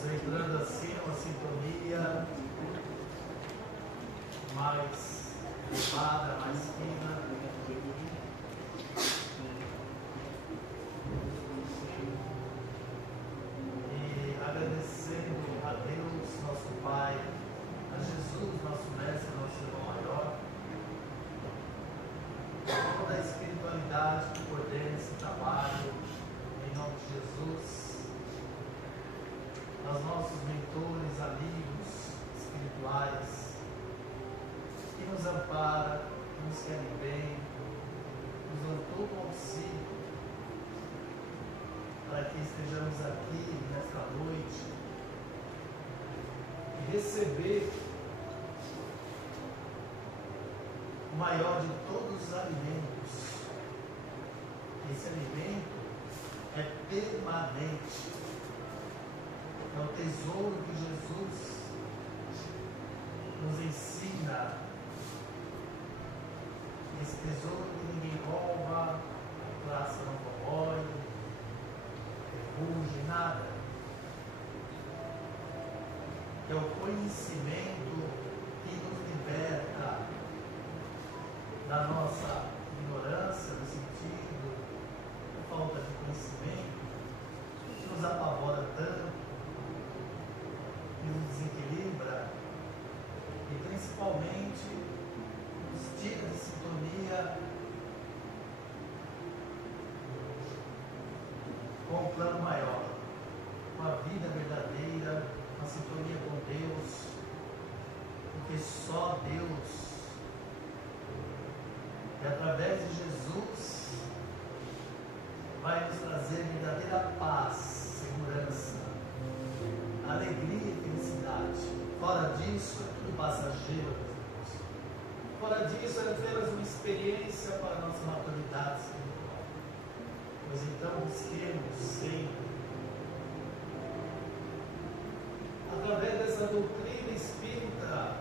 Vamos entrando assim numa sintonia mais elevada, mais fina. E agradecendo a Deus, nosso Pai, a Jesus, nosso Mestre, nosso irmão maior, toda a espiritualidade que coordena esse trabalho, em nome de Jesus, aos nossos mentores, amigos espirituais, que nos amparam, que nos querem bem, nos dão todo o auxílio para que estejamos aqui nesta noite e receber o maior de todos os alimentos. Esse alimento é permanente, é o tesouro que Jesus nos ensina. Esse tesouro que ninguém rouba, a traça não corrói, ferrugem, nada. É o conhecimento que nos liberta da nossa ignorância, no sentido de falta de conhecimento, que nos apavora tanto, que nos desequilibra e principalmente nos tira de sintonia com o plano maior, com a vida verdadeira, com a sintonia com Deus, porque só Deus, e através de Jesus, vai nos trazer verdadeira paz, segurança, alegria e felicidade. Fora disso, é tudo passageiro, meus irmãos. Fora disso, é apenas uma experiência para a nossa maturidade espiritual. Pois então, busquemos sempre, através dessa doutrina espírita,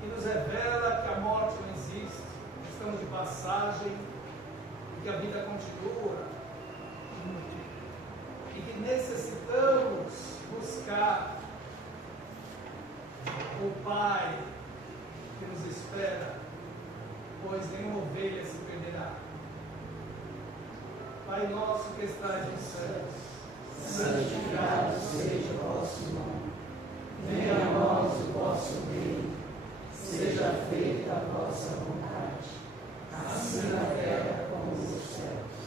que nos revela que a morte não existe, que estamos de passagem, e que a vida continua, e que necessitamos buscar o Pai que nos espera, pois nenhuma ovelha se perderá. Pai nosso que estás nos céus, santificado seja o vosso nome. Venha a nós o vosso reino. Seja feita a vossa vontade, assim na terra como nos céus.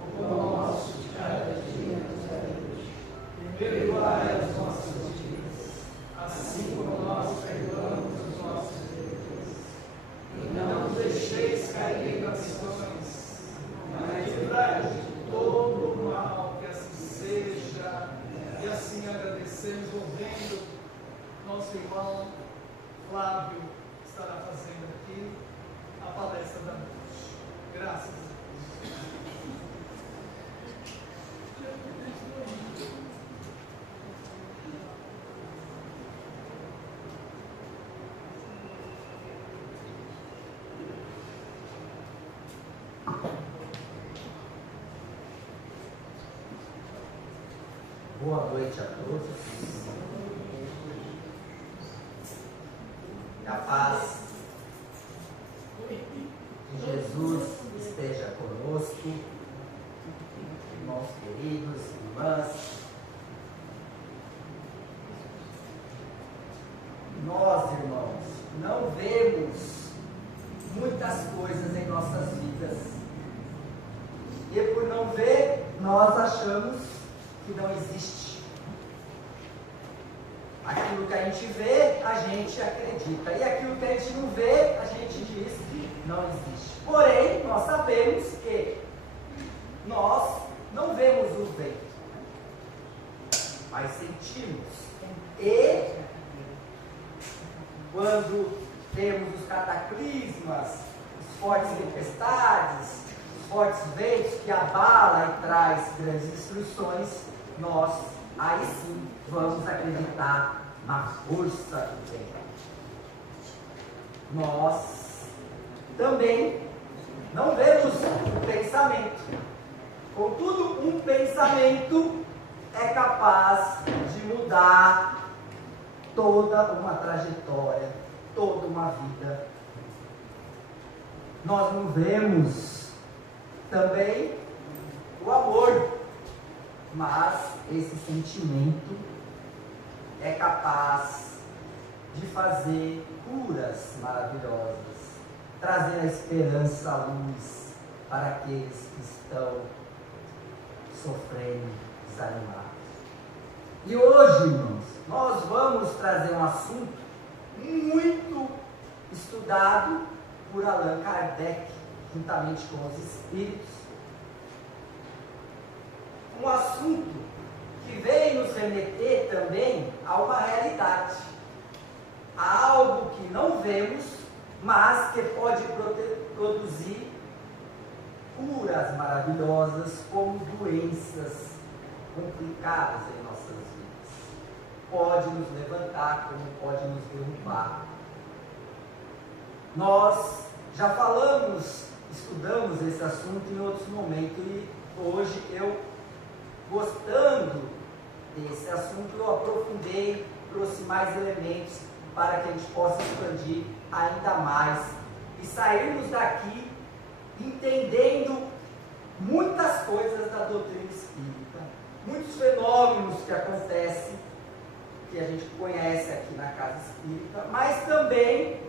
O pão nosso de cada dia nos dai hoje. E perdoai as nossas dívidas, assim como nós perdoamos os nossos devedores. E não nos deixeis cair em tentações, mas livrai-nos de todo o mal, que assim seja. E assim agradecemos, ouvindo nosso irmão Flávio estará fazendo aqui a palestra da noite. Graças a Deus. Boa noite a todos. Que a paz de Jesus esteja conosco, irmãos queridos, irmãs. Nós, irmãos, não vemos muitas coisas em nossas vidas. E por não ver, nós achamos que não existe. Aquilo que a gente vê, a gente acredita. E aquilo que a gente não vê, a gente diz que não existe. Porém, nós sabemos que nós não vemos o vento, mas sentimos. E quando temos os cataclismas, as fortes tempestades, os fortes ventos que abalam e traz grandes destruições, nós aí sim vamos acreditar na força do vento. Nós também não vemos o pensamento. Contudo, um pensamento é capaz de mudar toda uma trajetória, toda uma vida. Nós não vemos também o amor, mas esse sentimento é capaz de fazer curas maravilhosas, trazer a esperança à luz para aqueles que estão sofrendo, desanimados. E hoje, irmãos, nós vamos trazer um assunto muito estudado por Allan Kardec, juntamente com os espíritos. Um assunto que vem nos remeter também a uma realidade, a algo que não vemos, mas que pode produzir curas maravilhosas, como doenças complicadas em nossas vidas. Pode nos levantar, como pode nos derrubar. Nós já falamos, estudamos esse assunto em outros momentos, e hoje eu, gostando desse assunto, eu aprofundei, trouxe mais elementos para que a gente possa expandir ainda mais e sairmos daqui entendendo muitas coisas da doutrina espírita, muitos fenômenos que acontecem, que a gente conhece aqui na casa espírita, mas também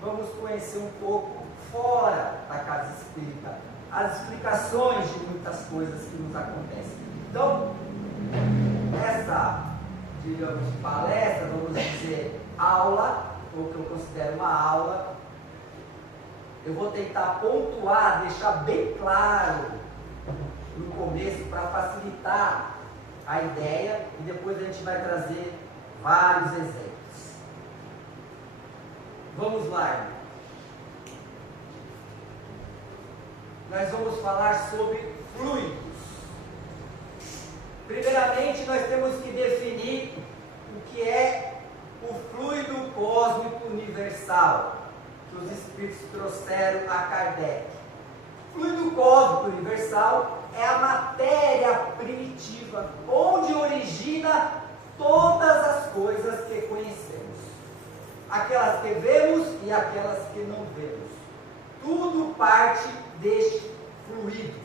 vamos conhecer um pouco fora da casa espírita, as explicações de muitas coisas que nos acontecem. Então, essa, digamos, palestra, vamos dizer, aula, ou que eu considero uma aula, eu vou tentar pontuar, deixar bem claro no começo, para facilitar a ideia, e depois a gente vai trazer vários exemplos. Vamos lá, irmão. Nós vamos falar sobre fluidos. Primeiramente, nós temos que definir o que é o fluido cósmico universal, que os espíritos trouxeram a Kardec. O fluido cósmico universal é a matéria primitiva, onde origina todas as coisas que conhecemos. Aquelas que vemos e aquelas que não vemos. Tudo parte deste fluido.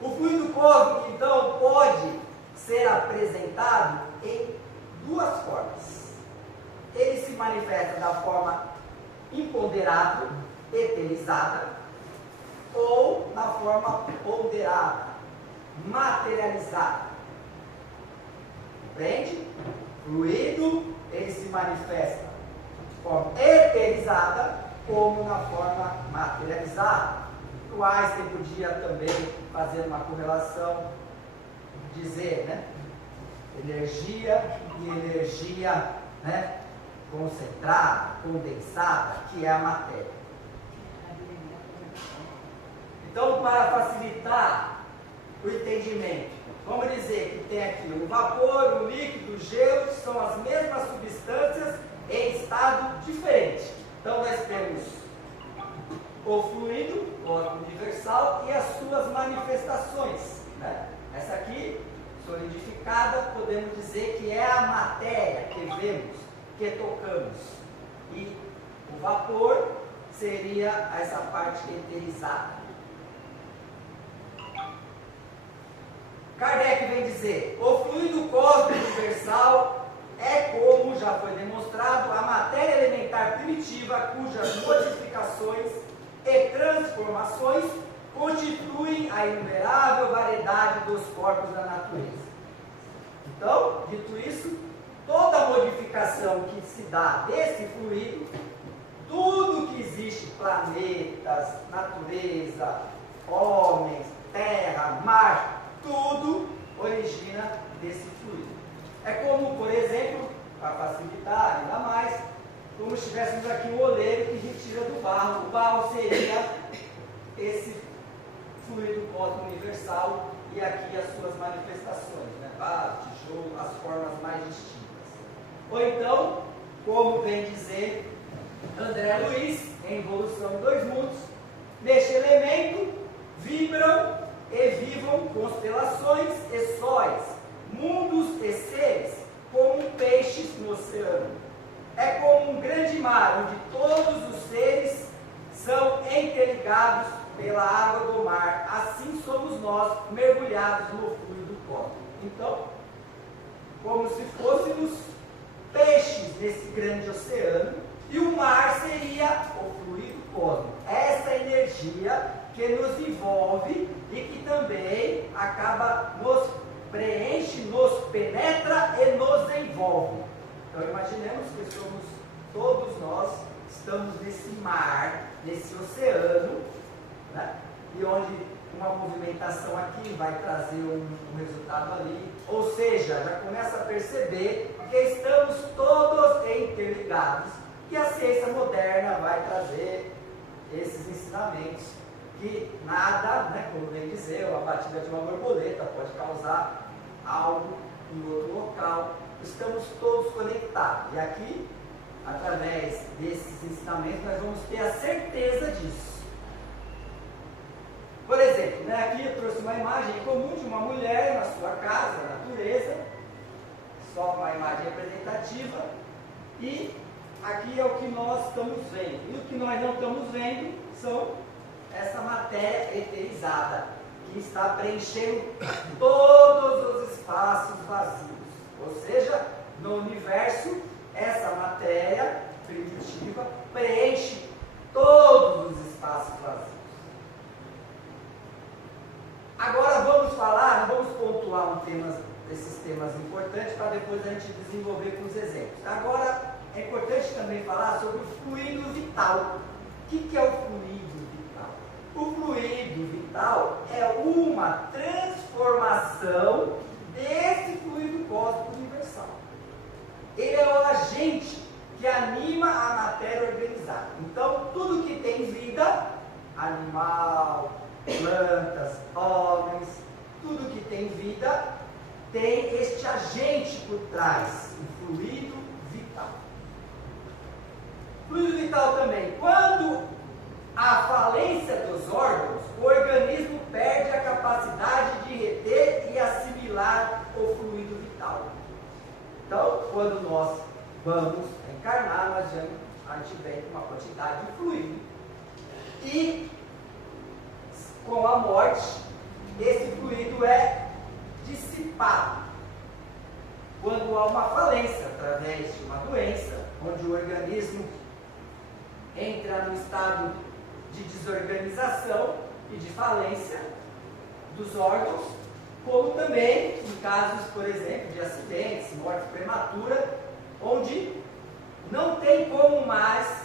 O fluido cósmico, então, pode ser apresentado em duas formas. Ele se manifesta da forma imponderável, eterizada, ou na forma ponderada, materializada. Compreende? Fluido, ele se manifesta de forma eterizada, como na forma materializada. O Einstein podia também fazer uma correlação, dizer, né? Energia e energia, né? Concentrada, condensada, que é a matéria. Então, para facilitar o entendimento, vamos dizer que tem aqui o vapor, o líquido, o gelo, que são as mesmas substâncias em estado diferente. Então, nós temos o fluido, o universal, e as suas manifestações, né? Essa aqui, solidificada, podemos dizer que é a matéria que vemos, que tocamos. E o vapor seria essa parte eterizada. Kardec vem dizer: o fluido cósmico universal é, como já foi demonstrado, a matéria elementar primitiva, cujas modificações e transformações constituem a inumerável variedade dos corpos da natureza. Então, dito isso, toda modificação que se dá desse fluido, tudo que existe, planetas, natureza, homens, terra, mar, tudo origina desse fluido. É como, por exemplo, para facilitar ainda mais, como se tivéssemos aqui um oleiro que retira do barro. O barro seria esse fluido cósmico universal, e aqui as suas manifestações, né? Barro, tijolo, as formas mais distintas. Ou então, como vem dizer André Luiz, em Evolução em Dois Mundos, neste elemento vibram e vivam constelações pela água do mar, assim somos nós mergulhados no fluido cósmico. Então, como se fôssemos peixes nesse grande oceano, e o mar seria o fluido cósmico. Essa energia que nos envolve e que também acaba nos preenche, nos penetra e nos envolve. Então imaginemos que somos todos nós, estamos nesse mar, nesse oceano, né? E onde uma movimentação aqui vai trazer um resultado ali, ou seja, já começa a perceber que estamos todos interligados, e a ciência moderna vai trazer esses ensinamentos, que nada, né, como vem dizer, a batida de uma borboleta pode causar algo em outro local, estamos todos conectados, e aqui, através desses ensinamentos, nós vamos ter a certeza disso. Por exemplo, né, aqui eu trouxe uma imagem comum de uma mulher na sua casa, na natureza, só uma imagem representativa, e aqui é o que nós estamos vendo. E o que nós não estamos vendo são essa matéria eterizada, que está preenchendo todos os espaços vazios. Ou seja, no universo, essa matéria primitiva preenche todos os espaços vazios. Agora vamos falar, vamos pontuar esses temas importantes para depois a gente desenvolver com os exemplos. Agora é importante também falar sobre o fluido vital. O que é o fluido vital? O fluido vital é uma transformação desse fluido cósmico universal. Ele é o agente que anima a matéria organizada. Então, tudo que tem vida, animal, plantas, homens, tudo que tem vida, tem este agente por trás, o fluido vital. Fluido vital também, quando há falência dos órgãos, o organismo perde a capacidade de reter e assimilar o fluido vital. Então, quando nós vamos encarnar, nós já advém uma quantidade de fluido. E com a morte, esse fluido é dissipado. Quando há uma falência, através de uma doença, onde o organismo entra no estado de desorganização e de falência dos órgãos, como também em casos, por exemplo, de acidentes, morte prematura, onde não tem como mais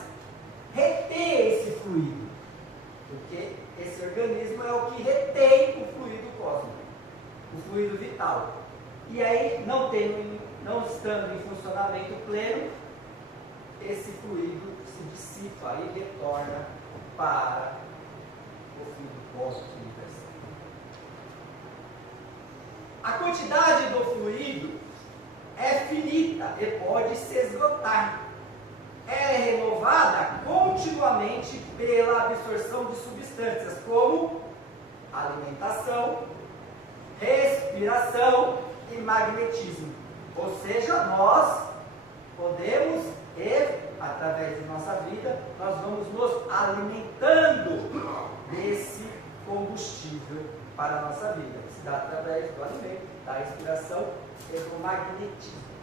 reter esse fluido, porque esse organismo é o que retém o fluido cósmico, o fluido vital. E aí, não estando em funcionamento pleno, esse fluido se dissipa e retorna para o fluido cósmico universal. A quantidade do fluido é finita e pode se esgotar. Ela é renovada continuamente pela absorção de substâncias como alimentação, respiração e magnetismo. Ou seja, nós podemos, através de nossa vida, nós vamos nos alimentando desse combustível para a nossa vida. Se dá através do alimento, da respiração e do magnetismo.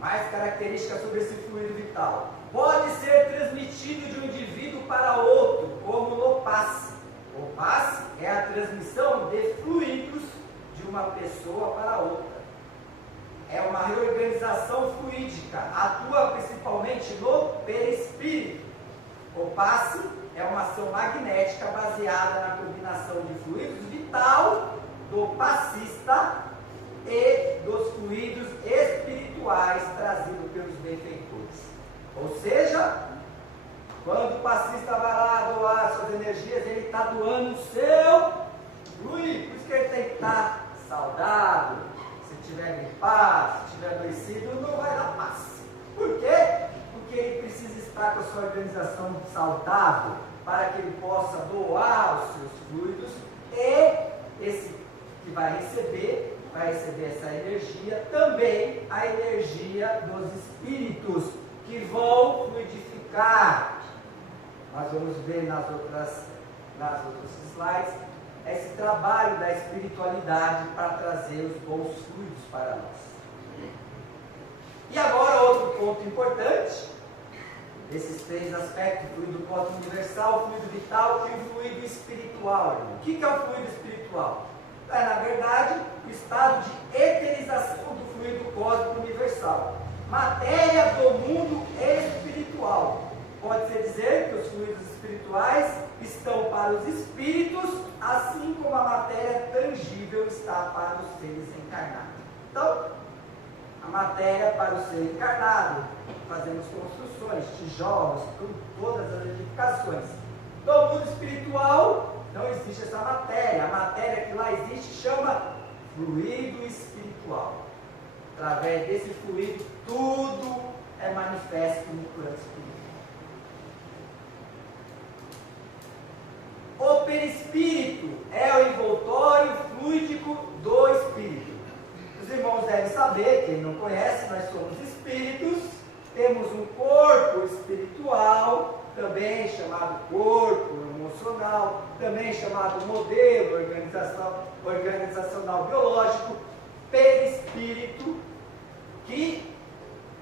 Mais características sobre esse fluido vital. Pode ser transmitido de um indivíduo para outro, como no passe. O passe é a transmissão de fluidos de uma pessoa para outra. É uma reorganização fluídica, atua principalmente no perispírito. O passe é uma ação magnética baseada na combinação de fluidos vital do passista e dos fluidos espirituais trazidos pelos benfeitores. Ou seja, quando o passista vai lá doar suas energias, ele está doando o seu fluido. Por isso que ele tem que estar saudável. Se estiver gripado, se estiver adoecido, não vai dar paz. Por quê? Porque ele precisa estar com a sua organização saudável para que ele possa doar os seus fluidos, e esse que vai receber essa energia, também a energia dos espíritos que vão fluidificar purificar. Nós vamos ver nas outras slides esse trabalho da espiritualidade para trazer os bons fluidos para nós. E agora outro ponto importante, desses três aspectos, o fluido cósmico universal, o fluido vital e o fluido espiritual. O que é o fluido espiritual? É, na verdade, o estado de eterização do fluido cósmico universal. Matéria do mundo espiritual. Pode-se dizer que os fluidos espirituais estão para os espíritos, assim como a matéria tangível está para os seres encarnados. Então, a matéria para o ser encarnado, fazemos construções, tijolos, todas as edificações. No mundo espiritual, não existe essa matéria. A matéria que lá existe chama fluido espiritual. Através desse fluido, tudo é manifesto no plano espiritual. O perispírito é o envoltório fluídico do espírito. Os irmãos devem saber, quem não conhece, nós somos espíritos, temos um corpo espiritual, também chamado corpo emocional, também chamado modelo organizacional biológico, perispírito, que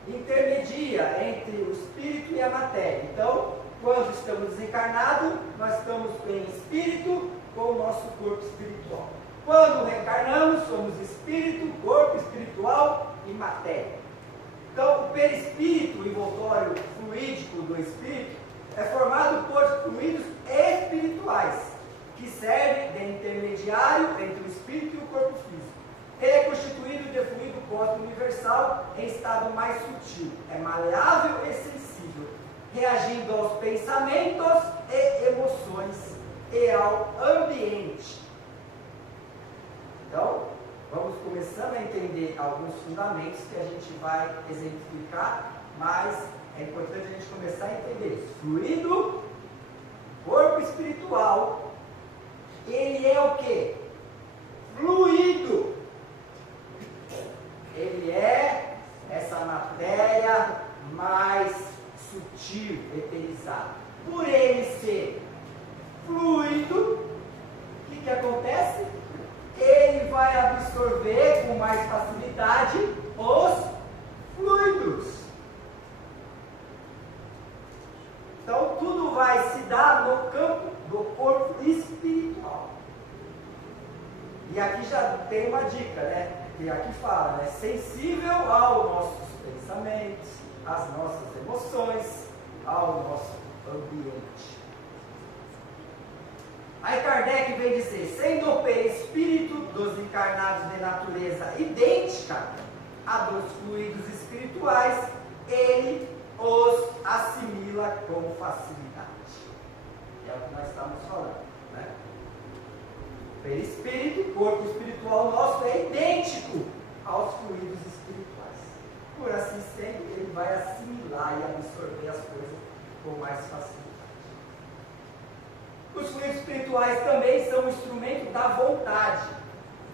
intermedia entre o espírito e a matéria. Então, quando estamos desencarnados, nós estamos em espírito com o nosso corpo espiritual. Quando reencarnamos, somos espírito, corpo espiritual e matéria. Então, o perispírito, o envoltório fluídico do espírito, é formado por fluidos espirituais, que servem de intermediário entre o espírito e o corpo físico. Ele é constituído de fluido cósmico universal em estado mais sutil, é maleável e sensível, reagindo aos pensamentos e emoções e ao ambiente. Então, vamos começando a entender alguns fundamentos que a gente vai exemplificar, mas é importante a gente começar a entender isso. Fluido, corpo espiritual, ele é o quê? Fluido. Ele é essa matéria mais sutil, eterizada. Por ele ser fluido, o que acontece? Ele vai absorver com mais facilidade os fluidos. Então, tudo vai se dar no campo do corpo espiritual. E aqui já tem uma dica, né? Que aqui fala, né? Sensível aos nossos pensamentos, às nossas emoções, ao nosso ambiente. Aí Kardec vem dizer, sendo o perispírito dos encarnados de natureza idêntica a dos fluidos espirituais, ele os assimila com facilidade. É o que nós estamos falando, né? O perispírito, o corpo espiritual nosso, é idêntico aos fluidos espirituais. Por assim sendo, ele vai assimilar e absorver as coisas com mais facilidade. Os fluidos espirituais também são um instrumento da vontade.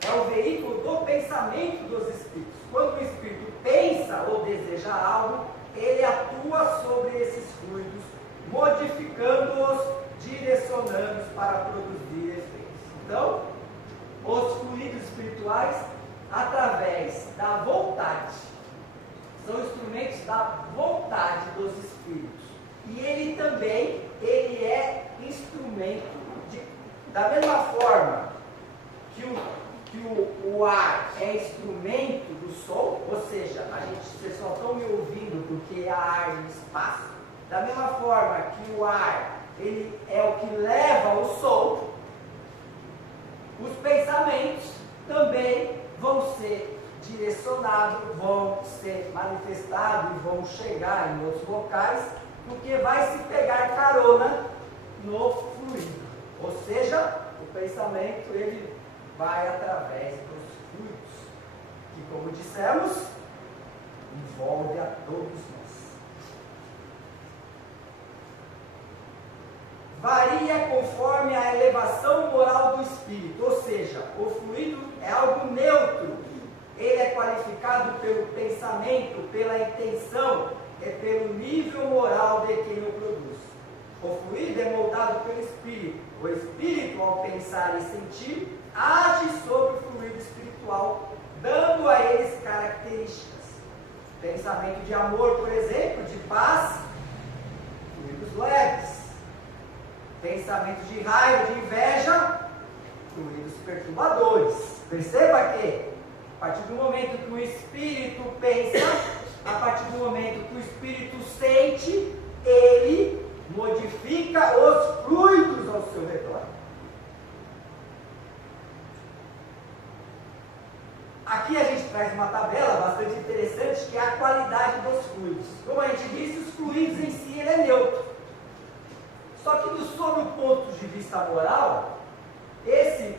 É o veículo do pensamento dos espíritos. Quando o espírito pensa ou deseja algo, ele atua sobre esses fluidos, modificando-os, direcionando-os para produzir efeitos. Então, os fluidos espirituais, através da vontade, são instrumentos da vontade dos espíritos. E ele também, ele é instrumento da mesma forma que o ar é instrumento do som, ou seja, vocês só estão me ouvindo porque há ar no espaço, da mesma forma que o ar, ele é o que leva o som, os pensamentos também vão ser direcionados, vão ser manifestados e vão chegar em outros locais, porque vai se pegar carona no fluido. Ou seja, o pensamento ele vai através dos fluidos, que, como dissemos, envolve a todos nós. Varia conforme a elevação moral do espírito, ou seja, o fluido é algo neutro. Ele é qualificado pelo pensamento, pela intenção é pelo nível moral de quem o produz. O fluido é moldado pelo espírito. O espírito, ao pensar e sentir, age sobre o fluido espiritual, dando a eles características. Pensamento de amor, por exemplo, de paz, fluidos leves. Pensamento de raiva, de inveja, fluidos perturbadores. Perceba que, a partir do momento que o espírito pensa, a partir do momento que o espírito sente, ele modifica os fluidos ao seu redor. Aqui a gente traz uma tabela bastante interessante, que é a qualidade dos fluidos. Como a gente disse, os fluidos em si ele é neutro. Só que sob o ponto de vista moral, esse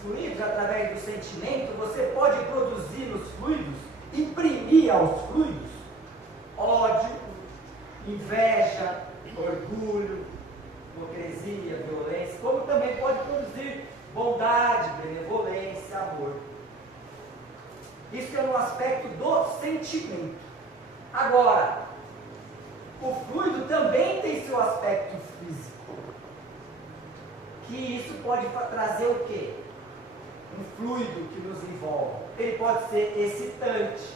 fluido, através do sentimento, você pode produzir nos fluidos, imprimir aos fluidos, ódio, inveja, orgulho, hipocrisia, violência, como também pode produzir bondade, benevolência, amor. Isso é no aspecto do sentimento. Agora, o fluido também tem seu aspecto físico. Que isso pode trazer o quê? Um fluido que nos envolve. Ele pode ser excitante,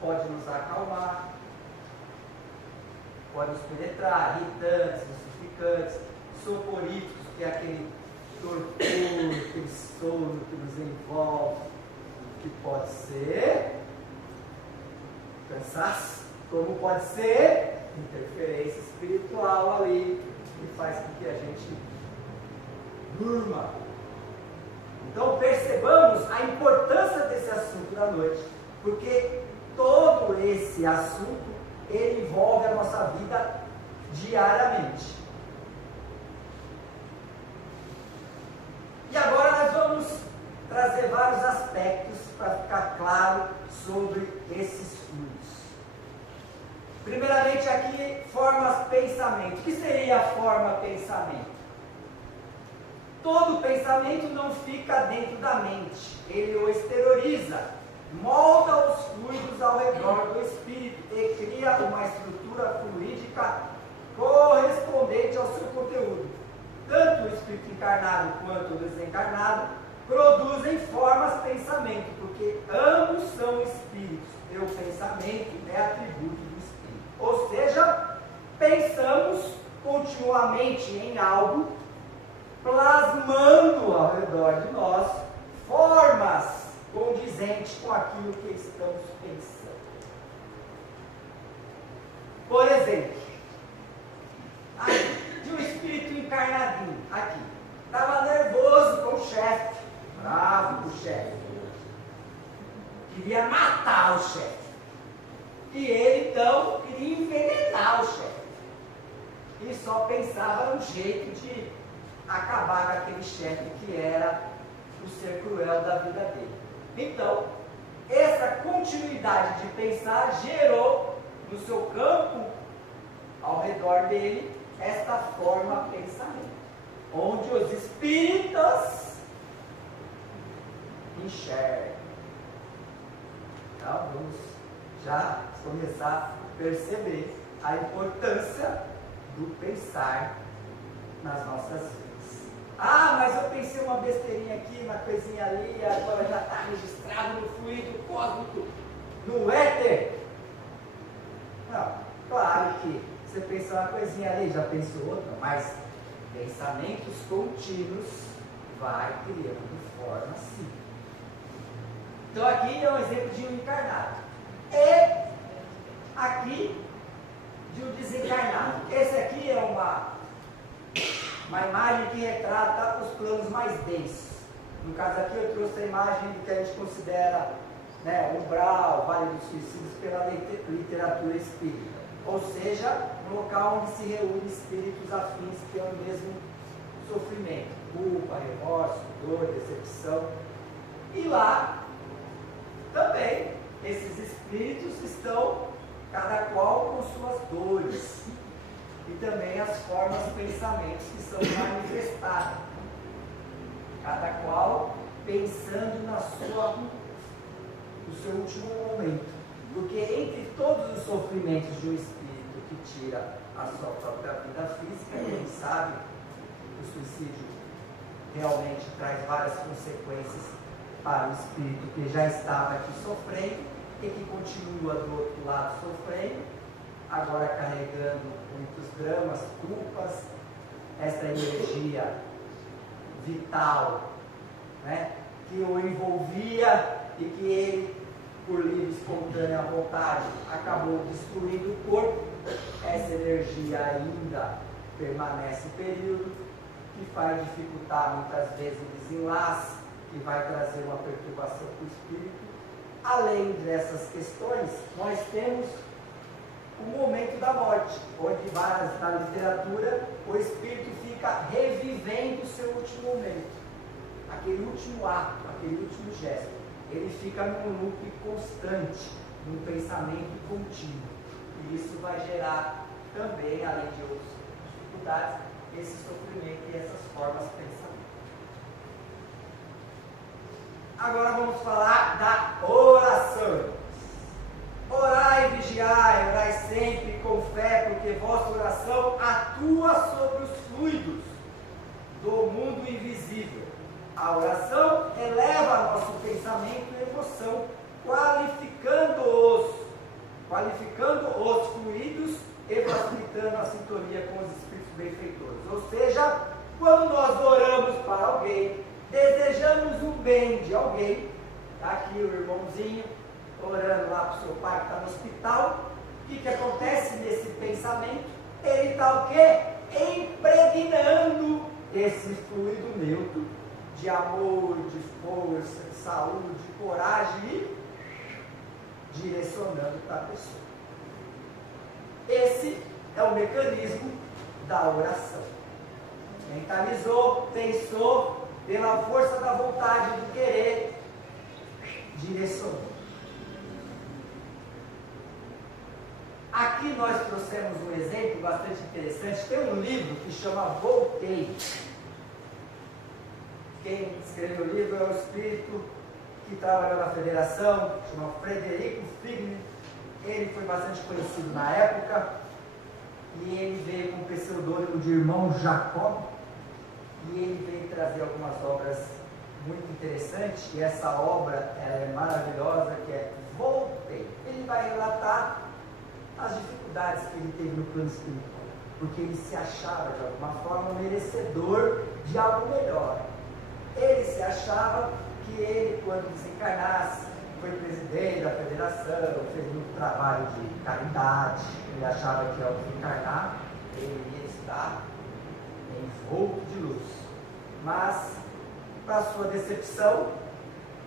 pode nos acalmar, pode nos penetrar, irritantes, lubrificantes, soporíficos, que é aquele torpor, aquele sono que nos envolve, que pode ser cansaço, como pode ser interferência espiritual ali, que faz com que a gente durma. Então percebamos a importância desse assunto da noite, porque todo esse assunto ele envolve a nossa vida diariamente. E agora nós vamos trazer vários aspectos para ficar claro sobre esses fluidos. Primeiramente aqui, formas pensamento. O que seria a forma pensamento? Todo pensamento não fica dentro da mente, ele o exterioriza, molda os fluidos ao redor do espírito e cria uma estrutura fluídica correspondente ao seu conteúdo. Tanto o espírito encarnado quanto o desencarnado produzem formas pensamento, porque ambos são espíritos, e o pensamento é atributo do espírito. Ou seja, pensamos continuamente em algo, plasmando ao redor de nós formas condizentes com aquilo que estamos pensando. Por exemplo, de um espírito encarnadinho, aqui, estava nervoso com o chefe, bravo com o chefe, queria matar o chefe, e ele então queria envenenar o chefe, e só pensava no jeito de acabar com aquele chefe que era o ser cruel da vida dele. Então, essa continuidade de pensar gerou no seu campo, ao redor dele, esta forma de pensamento, onde os espíritos enxergam. Então, vamos já começar a perceber a importância do pensar nas nossas vidas. Ah, mas eu pensei uma besteirinha aqui, uma coisinha ali, agora já está registrado no fluido cósmico, no éter. Não, claro que você pensou uma coisinha ali, já pensou outra, mas pensamentos contínuos vai criando forma sim. Então aqui é um exemplo de um encarnado. E aqui de um desencarnado. Esse aqui é uma imagem que retrata os planos mais densos. No caso aqui eu trouxe a imagem do que a gente considera, né, umbral, Vale dos Suicídios pela literatura espírita. Ou seja, um local onde se reúnem espíritos afins que têm o mesmo sofrimento, culpa, remorso, dor, decepção. E lá também esses espíritos estão, cada qual com suas dores. E também as formas de pensamentos que são manifestadas, cada qual pensando no seu último momento. Porque entre todos os sofrimentos de um espírito que tira a sua própria vida física, e ele sabe que o suicídio realmente traz várias consequências para o espírito que já estava aqui sofrendo e que continua do outro lado sofrendo, agora carregando muitos dramas, culpas, essa energia vital, né, que o envolvia e que ele, por livre, espontânea vontade, acabou destruindo o corpo. Essa energia ainda permanece um período que vai dificultar muitas vezes o desenlace, que vai trazer uma perturbação para o espírito. Além dessas questões, nós temos o momento da morte, onde na literatura o espírito fica revivendo o seu último momento, aquele último ato, aquele último gesto. Ele fica num loop constante, num pensamento contínuo. E isso vai gerar também, além de outras dificuldades, esse sofrimento e essas formas de pensamento. Agora vamos falar da oração. Orai e vigiai, orai sempre com fé, porque vossa oração atua sobre os fluidos do mundo invisível. A oração eleva nosso pensamento e emoção, qualificando os fluidos e facilitando a sintonia com os espíritos benfeitores. Ou seja, quando nós oramos para alguém, desejamos o bem de alguém, está aqui o irmãozinho orando lá para o seu pai que está no hospital, o que acontece nesse pensamento? Ele está o quê? Impregnando esse fluido neutro de amor, de força, de saúde, de coragem e direcionando para a pessoa. Esse é o mecanismo da oração. Mentalizou, pensou, pela força da vontade, do querer, direcionou. Aqui nós trouxemos um exemplo bastante interessante. Tem um livro que chama Voltei. Quem escreveu o livro é o espírito que trabalhou na federação, chama Frederico Figner. Ele foi bastante conhecido na época e ele veio com o pseudônimo de Irmão Jacó, e ele veio trazer algumas obras muito interessantes, e essa obra é maravilhosa, que é Voltei. Ele vai relatar as dificuldades que ele teve no plano espiritual, porque ele se achava de alguma forma merecedor de algo melhor. Ele se achava que ele, quando desencarnasse, foi presidente da federação, fez muito trabalho de caridade. Ele achava que ao desencarnar ele ia estar envolto de luz. Mas, para sua decepção,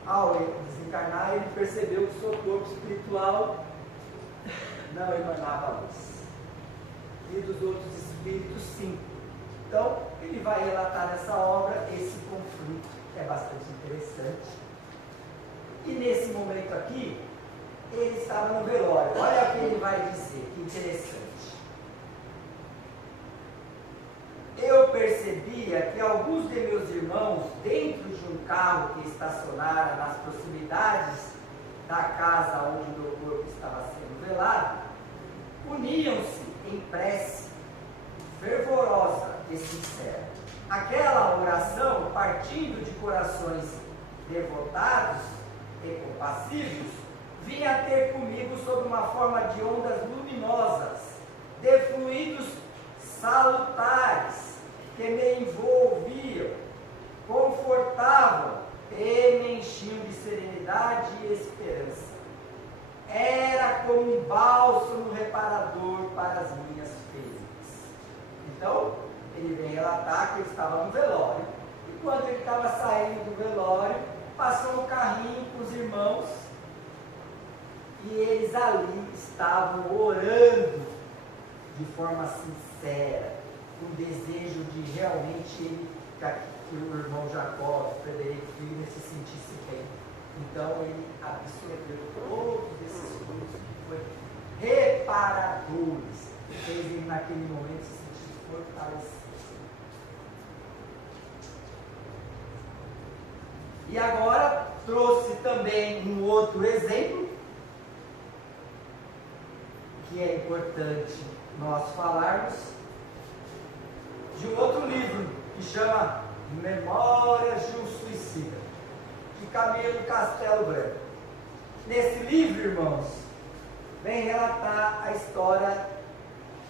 ao desencarnar, ele percebeu que o seu corpo espiritual não emanava luz, e dos outros espíritos sim. Então, ele vai relatar nessa obra esse conflito, que é bastante interessante. E nesse momento aqui, ele estava no velório. Olha o que ele vai dizer, que interessante. Eu percebia que alguns de meus irmãos, dentro de um carro que estacionara nas proximidades da casa onde meu corpo estava sendo velado, uniam-se em prece fervorosa e sincera. Aquela oração, partindo de corações devotados e compassivos, vinha ter comigo sob uma forma de ondas luminosas, de fluidos salutares, que me envolviam, confortavam e me enchiam de serenidade e esperança. Era como um bálsamo reparador para as minhas feridas. Então, ele vem relatar que ele estava no velório, e quando ele estava saindo do velório, passou um carrinho com os irmãos, e eles ali estavam orando de forma sincera, com desejo de realmente que o irmão Jacó, Frederico Figner, se sentisse bem. Então ele absorveu todos esses frutos que foram reparadores, fez ele naquele momento se sentir fortalecido. E agora trouxe também um outro exemplo que é importante nós falarmos de um outro livro que chama Memórias de um Suicida, de Camilo Castelo Branco. Nesse livro, irmãos, vem relatar a história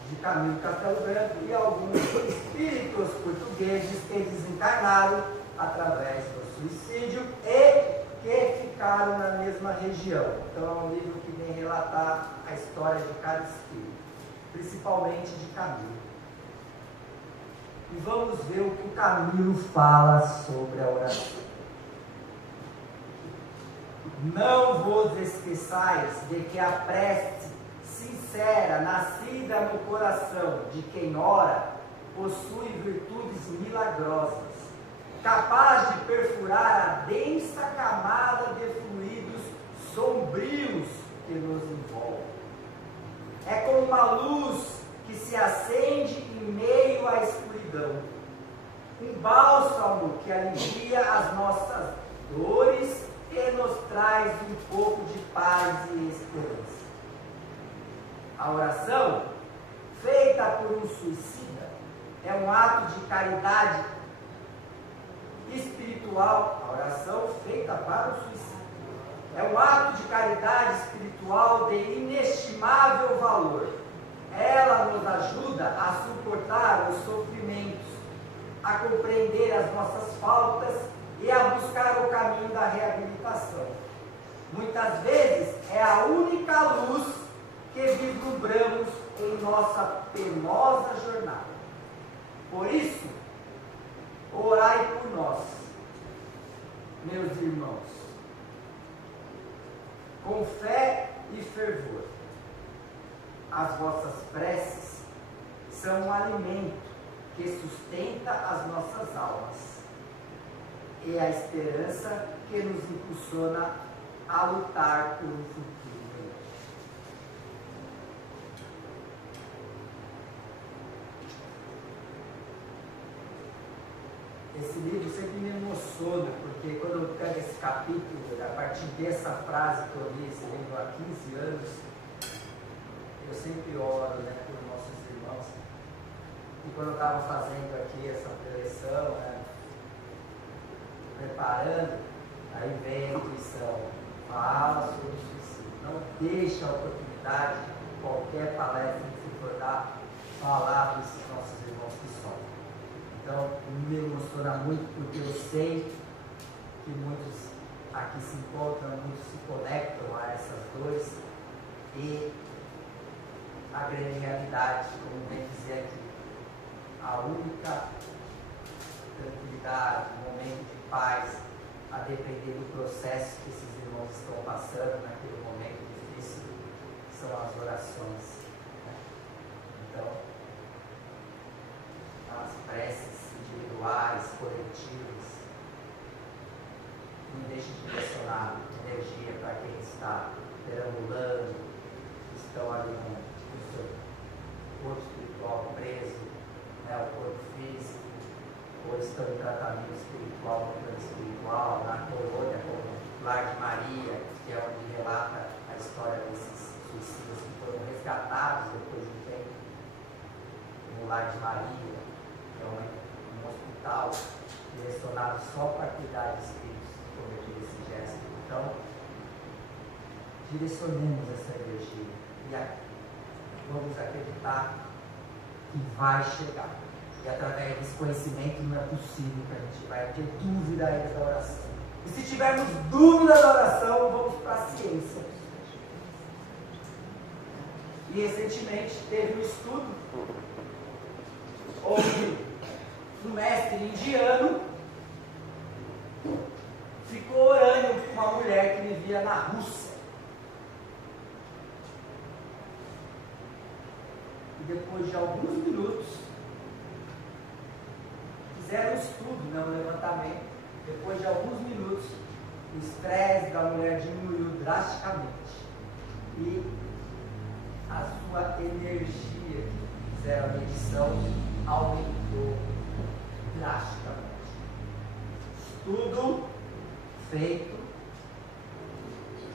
de Camilo Castelo Branco e alguns espíritos portugueses que desencarnaram através do suicídio e que ficaram na mesma região. Então é um livro que vem relatar a história de cada espírito, principalmente de Camilo. E vamos ver o que o Camilo fala sobre a oração. Não vos esqueçais de que a prece sincera, nascida no coração de quem ora, possui virtudes milagrosas, capaz de perfurar a densa camada de fluidos sombrios que nos envolve. É como uma luz que se acende em meio à escuridão, um bálsamo que alivia as nossas dores e nos traz um pouco de paz e esperança. A oração, feita por um suicida, é um ato de caridade espiritual. A oração feita para o suicida é um ato de caridade espiritual de inestimável valor. Ela nos ajuda a suportar os sofrimentos, a compreender as nossas faltas e a buscar o caminho da reabilitação. Muitas vezes é a única luz que vislumbramos em nossa penosa jornada. Por isso, orai por nós, meus irmãos, com fé e fervor. As vossas preces são um alimento que sustenta as nossas almas e a esperança que nos impulsiona a lutar por um futuro melhor. Esse livro sempre me emociona, porque quando eu pego esse capítulo, a partir dessa frase que eu li esse livro há 15 anos, eu sempre oro, né, por nossos irmãos. E quando eu estava fazendo aqui essa preleção, né, preparando, aí vem a intuição, fala sobre o suicídio. Não deixa a oportunidade de qualquer palestra que se for dar, falar para esses nossos irmãos que sofrem. Então, me emociona muito, porque eu sei que muitos aqui se encontram, muitos se conectam a essas dores e a grande realidade, como bem dizer aqui, a única tranquilidade, momento de paz, a depender do processo que esses irmãos estão passando naquele momento difícil, são as orações. Né? Então, as preces individuais, coletivas, não deixe de direcionar energia para quem está perambulando, estão ali no seu corpo espiritual preso, né, o corpo físico, ou estão em tratamento espiritual, no plano espiritual, na colônia, como Lar de Maria, que é onde relata a história desses suicidas que foram resgatados depois de um tempo, no Lar de Maria, que é um hospital direcionado só para cuidar de espíritos que cometeram esse gesto. Então, direcionemos essa energia e vamos acreditar que vai chegar. E através desse conhecimento não é possível que a gente vai ter dúvida ainda da oração. E se tivermos dúvida da oração, vamos para a ciência. E recentemente teve um estudo onde um mestre indiano ficou orando com uma mulher que vivia na Rússia. E depois de alguns minutos, fizeram um estudo, né, um levantamento. Depois de alguns minutos, o estresse da mulher diminuiu drasticamente. E a sua energia, fizeram a medição, aumentou drasticamente. Estudo feito.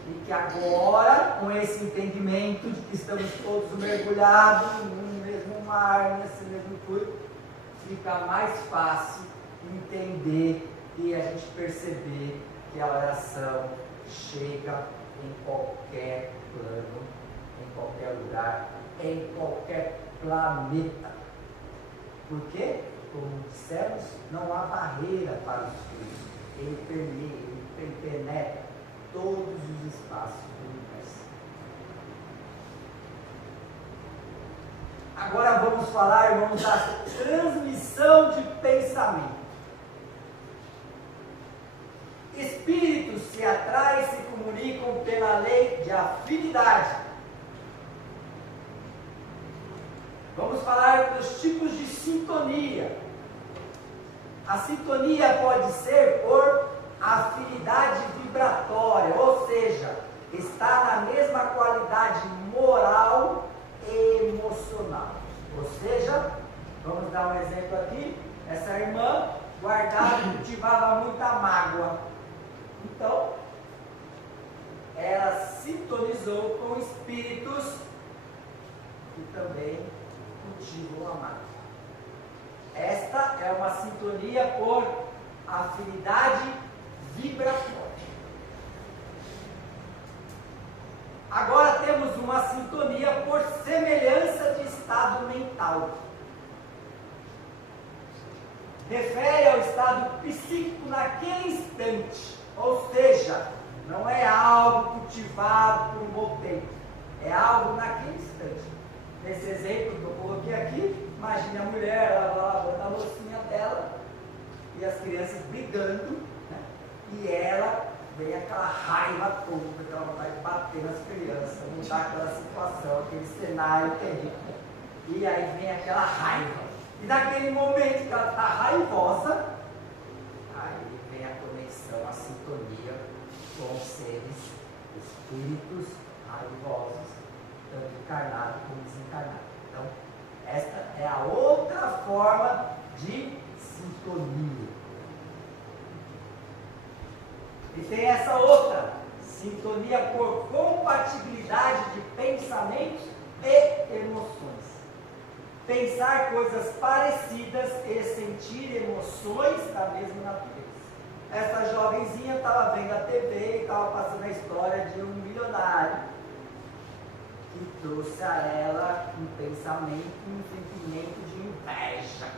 E que agora, com esse entendimento de que estamos todos mergulhados num mesma arma, nesse mesmo intuito, fica mais fácil entender e a gente perceber que a oração chega em qualquer plano, em qualquer lugar, em qualquer planeta. Por quê? Como dissemos, não há barreira para o Espírito. Ele permeia, ele penetra todos os espaços do universo. Agora vamos falar, irmãos, da transmissão de pensamento. Espíritos se atraem e se comunicam pela lei de afinidade. Vamos falar dos tipos de sintonia. A sintonia pode ser por afinidade vibratória, ou seja, está na mesma qualidade moral e emocional. Ou seja, vamos dar um exemplo aqui, essa irmã guardava e cultivava muita mágoa. Então, ela sintonizou com espíritos que também cultivam a mágoa. Esta é uma sintonia por afinidade vibratória. Agora temos uma sintonia por semelhança de estado mental. Refere ao estado psíquico naquele instante, ou seja, não é algo cultivado por um bom tempo, é algo naquele instante. Nesse exemplo que eu coloquei aqui, imagine a mulher, ela lavando a loucinha dela e as crianças brigando, né? E ela vem aquela raiva toda, que ela vai bater nas crianças, mudar aquela situação, aquele cenário terrível. E aí vem aquela raiva. E naquele momento que ela está raivosa, aí vem a conexão, a sintonia com os seres, espíritos raivosos, tanto encarnado como desencarnado. Então, esta é a outra forma de sintonia. E tem essa outra, sintonia por compatibilidade de pensamentos e emoções. Pensar coisas parecidas e sentir emoções da mesma natureza. Essa jovenzinha estava vendo a TV e estava passando a história de um milionário que trouxe a ela um pensamento, um sentimento de inveja,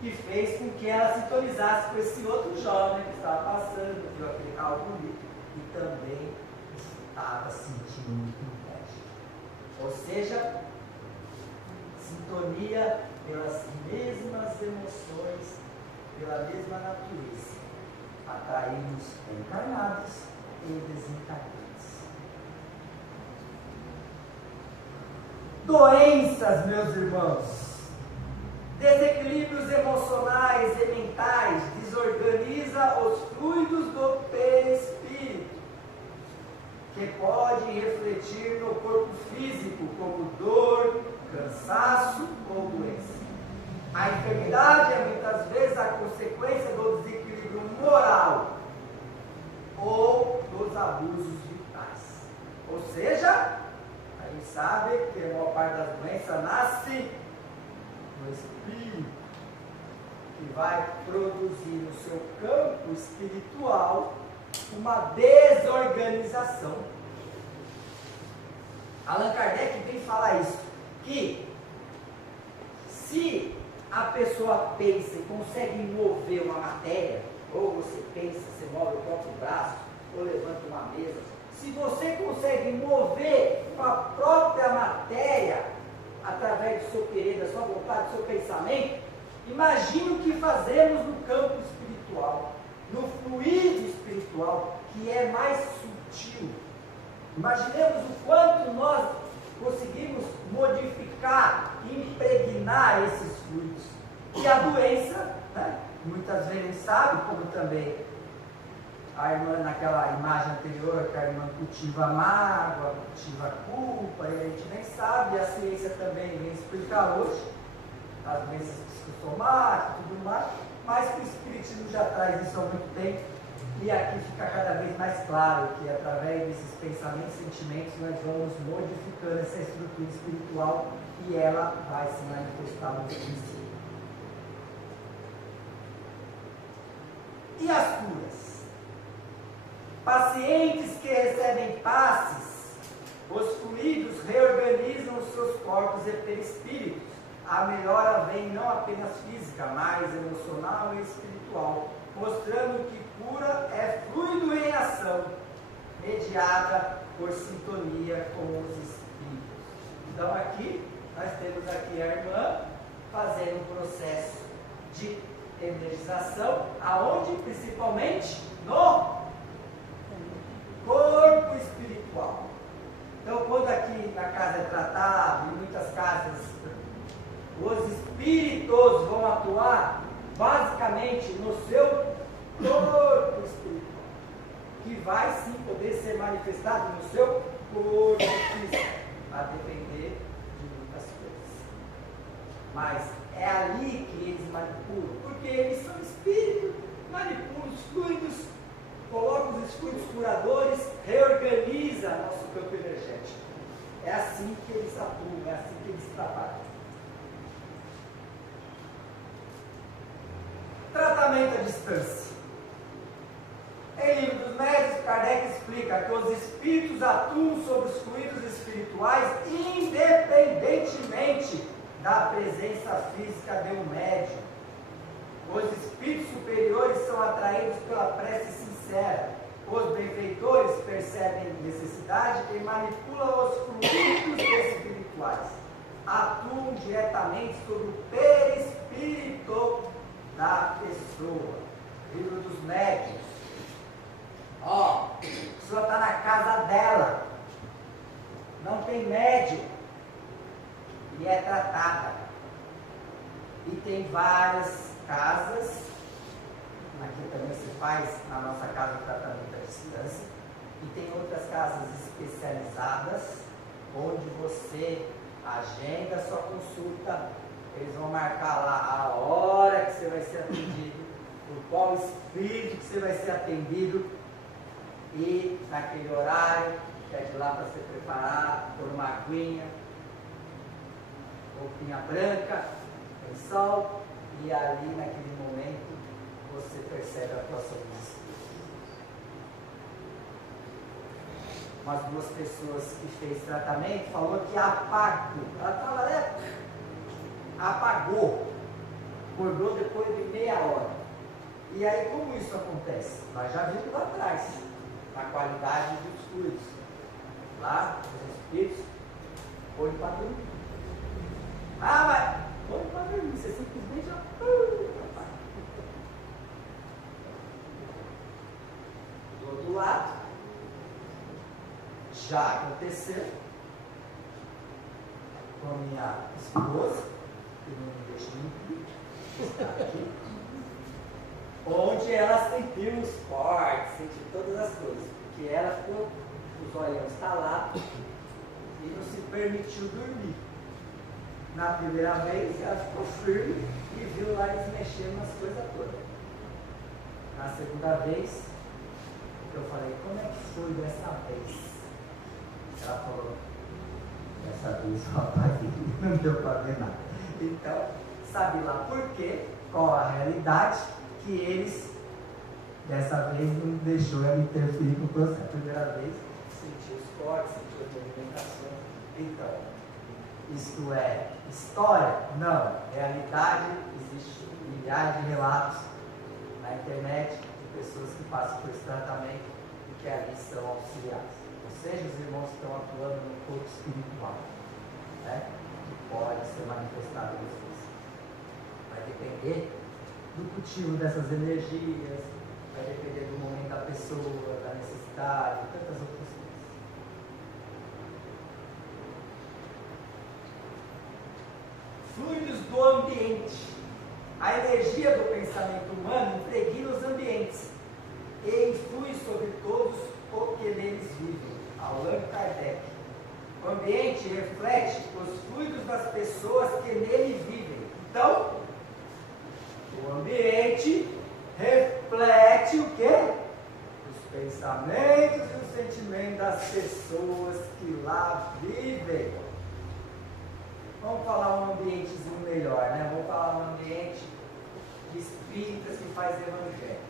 que fez com que ela sintonizasse com esse outro jovem que estava passando, viu aquele carro bonito e também estava sentindo muita inveja. Ou seja, sintonia pelas mesmas emoções, pela mesma natureza. Atraímos encarnados e desencarnados. Doenças, meus irmãos. Desequilíbrios emocionais e mentais desorganiza os fluidos do perispírito, que pode refletir no corpo físico como dor, cansaço ou doença. A enfermidade é muitas vezes a consequência do desequilíbrio moral ou dos abusos vitais. Ou seja, a gente sabe que a maior parte das doenças nasce no espírito, que vai produzir no seu campo espiritual uma desorganização. Allan Kardec vem falar isso, que se a pessoa pensa e consegue mover uma matéria, ou você pensa, você move o próprio braço, ou levanta uma mesa, se você consegue mover a própria matéria através do seu querer, da sua vontade, do seu pensamento, imagine o que fazemos no campo espiritual, no fluido espiritual, que é mais sutil. Imaginemos o quanto nós conseguimos modificar, impregnar esses fluidos. E a doença, né, muitas vezes sabe, como também a irmã naquela imagem anterior, que a irmã cultiva mágoa, cultiva culpa, e a gente nem sabe, a ciência também vem explicar hoje, as doenças psicossomáticas e tudo mais, mas que o Espiritismo já traz isso há muito tempo, E aqui fica cada vez mais claro que através desses pensamentos e sentimentos nós vamos modificando essa estrutura espiritual e ela vai se manifestar no princípio. E as curas? Pacientes que recebem passes, os fluidos reorganizam os seus corpos e perispíritos. A melhora vem não apenas física, mas emocional e espiritual, mostrando que cura é fluido em ação, mediada por sintonia com os espíritos. Então aqui, nós temos aqui a irmã fazendo um processo de energização, aonde? Principalmente no corpo espiritual. Então quando aqui na casa é tratado, em muitas casas, os espíritos vão atuar basicamente no seu corpo espiritual, que vai sim poder ser manifestado no seu corpo físico, a depender de muitas coisas. Mas é ali que eles manipulam, porque eles são espíritos, manipulam os fluidos, colocam os fluidos curadores, reorganiza nosso campo energético. É assim que eles atuam, é assim que eles trabalham. Tratamento à distância. Em Livro dos Médiuns, Kardec explica que os espíritos atuam sobre os fluidos espirituais independentemente da presença física de um médium. Os espíritos superiores são atraídos pela prece sincera. Os benfeitores percebem necessidade e manipulam os fluidos espirituais. Atuam diretamente sobre o perispírito da pessoa. Livro dos Médiuns. Ó, a pessoa está na casa dela, não tem médium e é tratada. E tem várias casas, aqui também se faz na nossa casa de tratamento à distância, e tem outras casas especializadas, onde você agenda a sua consulta, eles vão marcar lá a hora que você vai ser atendido, por qual espírito que você vai ser atendido, e naquele horário, pede lá para ser preparado, por uma aguinha, roupinha branca, lençol, e ali naquele momento você percebe a atuação dos espíritos. Umas duas pessoas que fez tratamento falou que apagou. Ela estava apagou, acordou depois de meia hora. E aí como isso acontece? Nós já vimos lá atrás, na qualidade dos fluidos. Lá, os espíritos põe para dormir. Ah, mas põe para dormir, você simplesmente já. Do outro lado, já aconteceu com a minha esposa, que não me deixa mentir, está aqui, onde ela sentiu os cortes, sentiu todas as coisas, porque ela ficou com os olhos instalados e não se permitiu dormir. Na primeira vez ela ficou firme e viu lá eles mexendo nas coisas todas. Na segunda vez, eu falei, como é que foi dessa vez? Ela falou, dessa vez o rapaz não deu para ver nada. Então, sabe lá por quê, qual a realidade, que eles, dessa vez, não deixou ela interferir no processo. A primeira vez, sentiu os cortes, sentiu as movimentações. Então, isto é história? Não. Realidade, existe milhares de relatos na internet de pessoas que passam por esse tratamento e que ali são auxiliados. Ou seja, os irmãos estão atuando no corpo espiritual, né? Que pode ser manifestado no físico. Vai depender do cultivo dessas energias, vai depender do momento da pessoa, da necessidade, tantas outras coisas. Fluidos do ambiente. A energia do pensamento humano impregna os ambientes e influi sobre todos o que neles vivem. Allan Kardec. O ambiente reflete os fluidos das pessoas que nele vivem. Então, o ambiente reflete o quê? de espíritas que faz evangelho.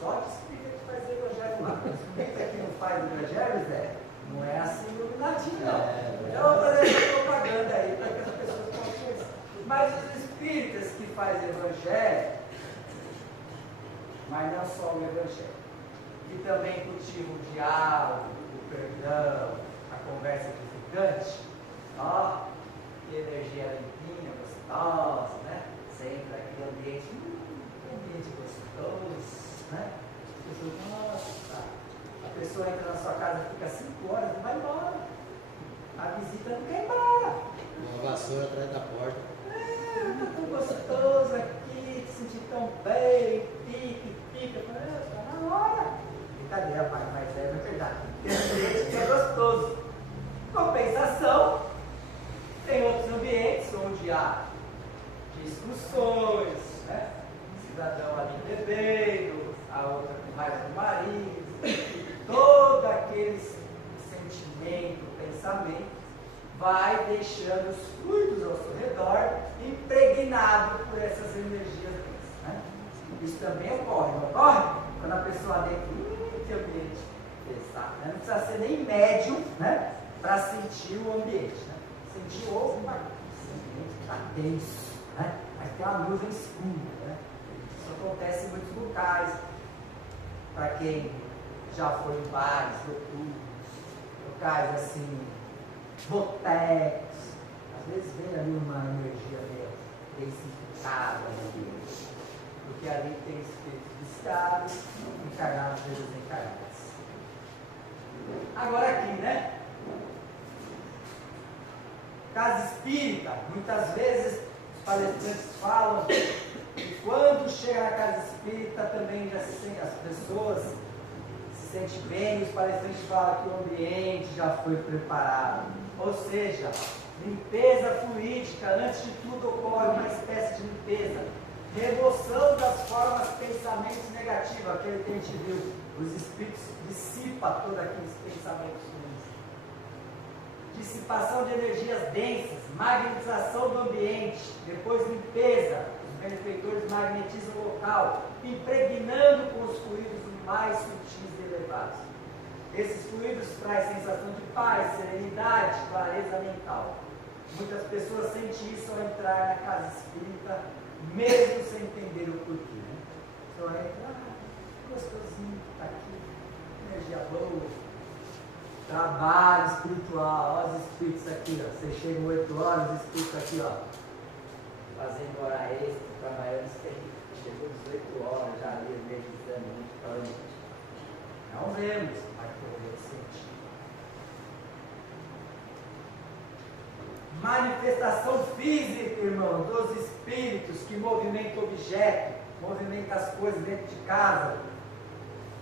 Só de espírita que faz evangelho lá. O espírita que não faz evangelho, Zé, não é assim iluminadinho, não. Eu vou fazer essa propaganda aí para que as pessoas possam conhecer. Mas os espíritas que faz evangelho, mas não só o evangelho, que também cultivam o diálogo, o perdão, a conversa edificante, ó, que energia limpinha, gostosa, né? Sempre aquele ambiente, que ambiente gostoso, né? As pessoas, nossa, a pessoa entra na sua casa, fica 5 horas, não vai embora. A visita não quer ir embora. Uma vassoura atrás da porta. Tá tão gostoso aqui, te sentir tão bem, pica, tá na hora. Brincadeira, pai, mas é verdade. Tem ambiente que é gostoso. Compensação, tem outros ambientes onde há discussões, né? Cidadão ali bebendo, a outra com raiva do marido, todo aquele sentimento, pensamento, vai deixando os fluidos ao seu redor impregnado por essas energias, né? Isso também ocorre, não ocorre? Quando a pessoa dentro, que ambiente pesado, né? Não precisa ser nem médium, né? Para sentir o ambiente, né? Sentir o ambiente está denso, né? Mas tem uma nuvem escura, né? Isso acontece em muitos locais. Para quem já foi em bares, locais assim, botecos, às vezes vem ali uma energia meio densificada no ambiente, porque ali tem espíritos viciados, encarnados e desencarnados. Agora aqui, né? Casa espírita, muitas vezes os palestrantes falam que quando chega na casa espírita também já se sente, as pessoas se sentem bem, os palestrantes falam que o ambiente já foi preparado. Ou seja, limpeza fluídica, antes de tudo ocorre uma espécie de limpeza, remoção das formas de pensamentos negativos, aquele que a gente viu, os espíritos dissipam todos aqueles pensamentos ruins. Dissipação de energias densas, magnetização do ambiente, depois limpeza, os benfeitores magnetizam o local, impregnando com os fluidos mais sutis e elevados. Esses fluidos trazem sensação de paz, serenidade, clareza mental. Muitas pessoas sentem isso ao entrar na casa espírita, mesmo sem entender o porquê. Né? Só entra, gostosinho, tá aqui, energia boa. Trabalho espiritual, olha os espíritos aqui, ó. Você chega 8 horas, os espíritos aqui, ó, fazendo hora extra, trabalhando, chegou 18 horas, já ali, meditando, muito. Não vemos, mas podemos sentir. Manifestação física, irmão, dos espíritos que movimentam objeto, movimentam as coisas dentro de casa.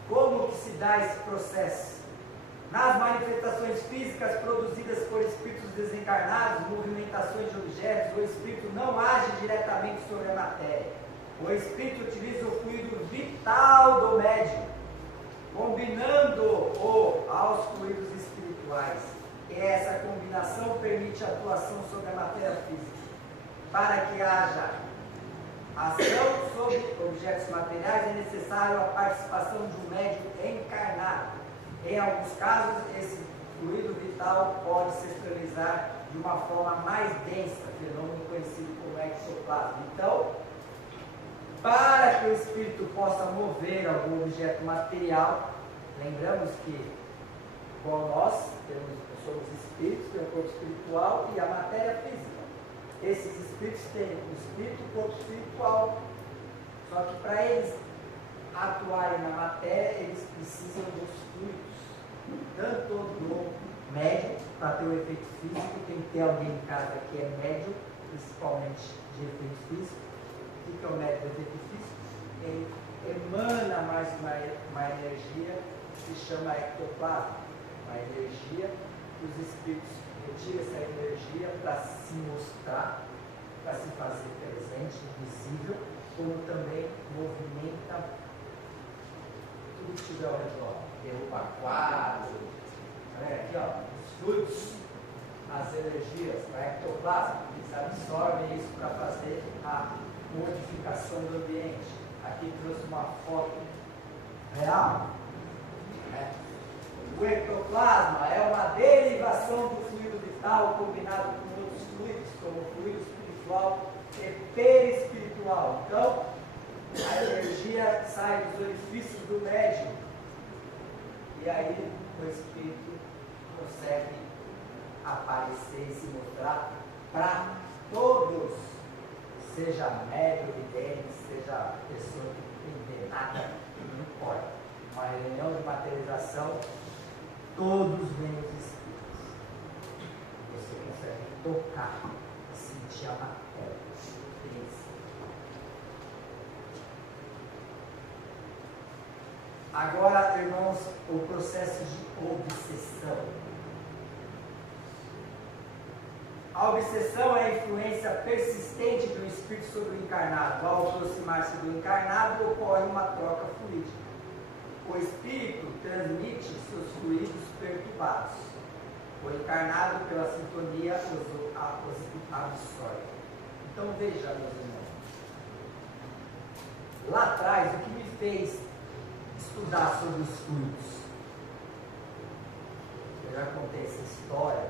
Como que se dá esse processo? Nas manifestações físicas produzidas por espíritos desencarnados, movimentações de objetos, o espírito não age diretamente sobre a matéria. O espírito utiliza o fluido vital do médium, combinando-o aos fluidos espirituais. E essa combinação permite a atuação sobre a matéria física. Para que haja ação sobre objetos materiais, é necessário a participação de um médium encarnado. Em alguns casos, esse fluido vital pode se externalizar de uma forma mais densa, fenômeno conhecido como exoplasma. Então, para que o espírito possa mover algum objeto material, lembramos que, como nós somos espíritos, tem o corpo espiritual e a matéria física. Esses espíritos têm o espírito e o corpo espiritual. Só que para eles atuarem na matéria, eles precisam dos fluidos. Tanto do médium, para ter o efeito físico, tem que ter alguém em casa que é médium, principalmente de efeito físico. O que é o médium de efeito físico? Ele emana mais uma energia que se chama ectoplasma, uma energia que os espíritos retiram essa energia para se mostrar, para se fazer presente, visível, como também movimenta tudo que estiver ao redor. Derruba quadro, né? Aqui ó, os fluidos, as energias, o ectoplasma, eles absorvem isso para fazer a modificação do ambiente. Aqui trouxe uma foto real. Né? O ectoplasma é uma derivação do fluido vital combinado com outros fluidos, como o fluido espiritual e perispiritual. Então, a energia sai dos orifícios do médium e aí o espírito consegue aparecer e se mostrar para todos, seja médium, vidente, seja pessoa que não entende nada, não importa. Uma reunião de materialização, todos vêm os espíritos. Você consegue tocar, sentir a matéria. Agora, irmãos, o processo de obsessão. A obsessão é a influência persistente do espírito sobre o encarnado. Ao aproximar-se do encarnado, ocorre uma troca fluídica. O espírito transmite seus fluidos perturbados. O encarnado, pela sintonia, os absorve. Então, veja, meus irmãos. Lá atrás, o que me fez estudar sobre os fluidos? Eu já contei essa história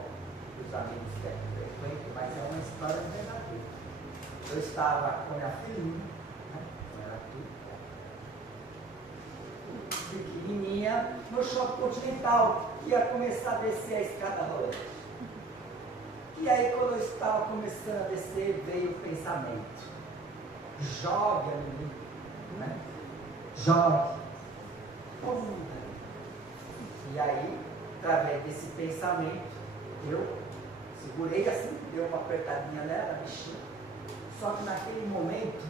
para os amigos que frequentam, mas é uma história verdadeira. Eu estava com a minha filhinha, né? Ela aqui, pequenininha, no shopping continental, que ia começar a descer a escada rolante. E aí, quando eu estava começando a descer, veio o pensamento: jogue a menina, né? Jogue. E aí, através desse pensamento, eu segurei assim, dei uma apertadinha nela, bichinha. Só que naquele momento,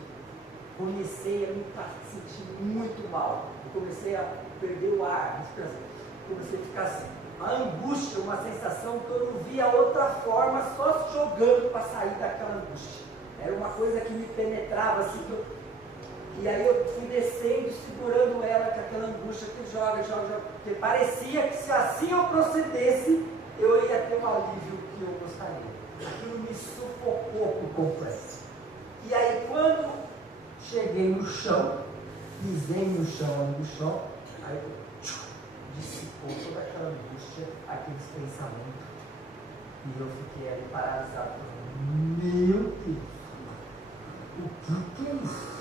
comecei a me sentir muito mal. Eu comecei a perder o ar, a respiração. Comecei a ficar assim, uma angústia, uma sensação que eu não via outra forma, só jogando para sair daquela angústia. Era uma coisa que me penetrava assim, e aí eu fui descendo, segurando ela com aquela angústia que joga, porque parecia que se assim eu procedesse, eu ia ter um alívio que eu gostaria. Aquilo me sufocou por completo. E aí quando cheguei no chão, pisei no chão, aí dissipou toda aquela angústia, aqueles pensamentos, e eu fiquei ali paralisado. Meu Deus, o que é isso?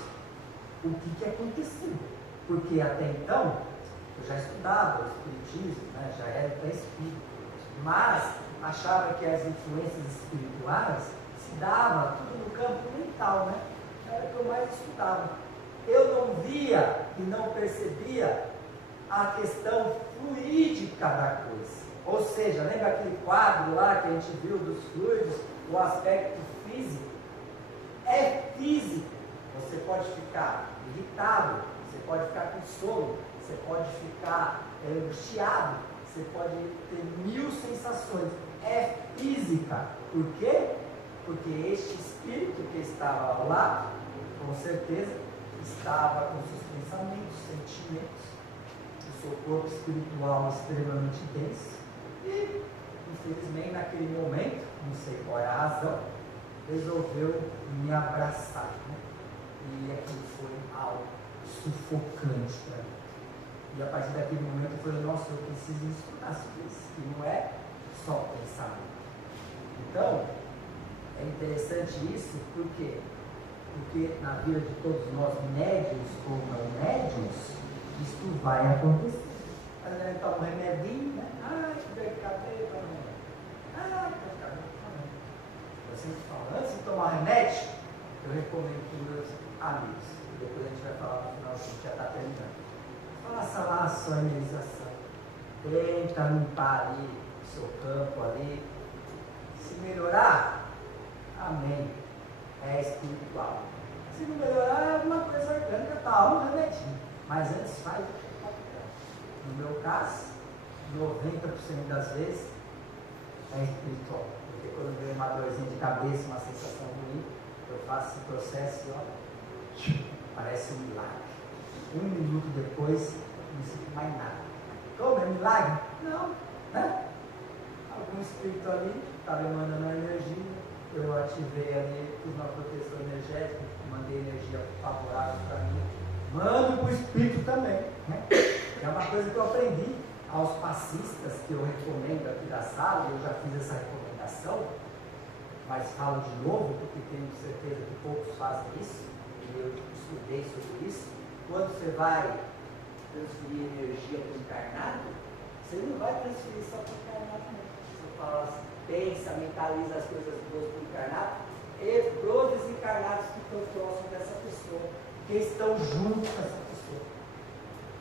O que aconteceu? Porque até então, eu já estudava o espiritismo, né? Já era pré-espírito, mas achava que as influências espirituais se davam tudo no campo mental, né? Era o que eu mais estudava. Eu não via e não percebia a questão fluídica da coisa. Ou seja, lembra aquele quadro lá que a gente viu dos fluidos, o aspecto físico? É físico. Você pode ficar irritado, você pode ficar com sono, você pode ficar angustiado, você pode ter 1000 sensações. É física. Por quê? Porque este espírito que estava lá, com certeza, estava com seus pensamentos, sentimentos, o seu corpo espiritual extremamente denso. E, infelizmente, naquele momento, não sei qual é a razão, resolveu me abraçar, né? E aquilo foi algo sufocante para mim. E a partir daquele momento eu falei: nossa, eu preciso estudar sobre isso, que não é só pensamento. Então, é interessante isso, por quê? Porque na vida de todos nós, médios ou não médios, isso vai acontecer. Às vezes a gente toma um remedinho, né? Ai, que dor de cabeça, né? Ai, que dor de cabeça. Eu sempre falo, antes de tomar remédio, eu recomendo para os meus amigos. Depois a gente vai falar no final, a gente já está terminando. Faça lá a sua imunização. Tenta limpar ali o seu campo ali. Se melhorar, amém. É espiritual. Se não melhorar, é alguma coisa orgânica, tá, um remedinho. Mas antes faz o que papel. No meu caso, 90% das vezes é espiritual. Porque quando vem uma dorzinha de cabeça, uma sensação ruim, eu faço esse processo e ó, parece um milagre. 1 minuto depois, não sinto mais nada. Como é milagre? Não, né? Algum espírito ali estava emanando a energia, eu ativei ali, fiz uma proteção energética, mandei energia favorável para mim. Mando para o espírito também. Né? É uma coisa que eu aprendi aos passistas, que eu recomendo aqui da sala, eu já fiz essa recomendação, mas falo de novo, porque tenho certeza que poucos fazem isso, e eu estudei sobre isso. Quando você vai transferir energia para o encarnado, você não vai transferir só para o encarnado, não. Você fala assim, pensa, mentaliza as coisas boas para o encarnado, e para os desencarnados que estão próximos dessa pessoa, que estão juntos com essa pessoa.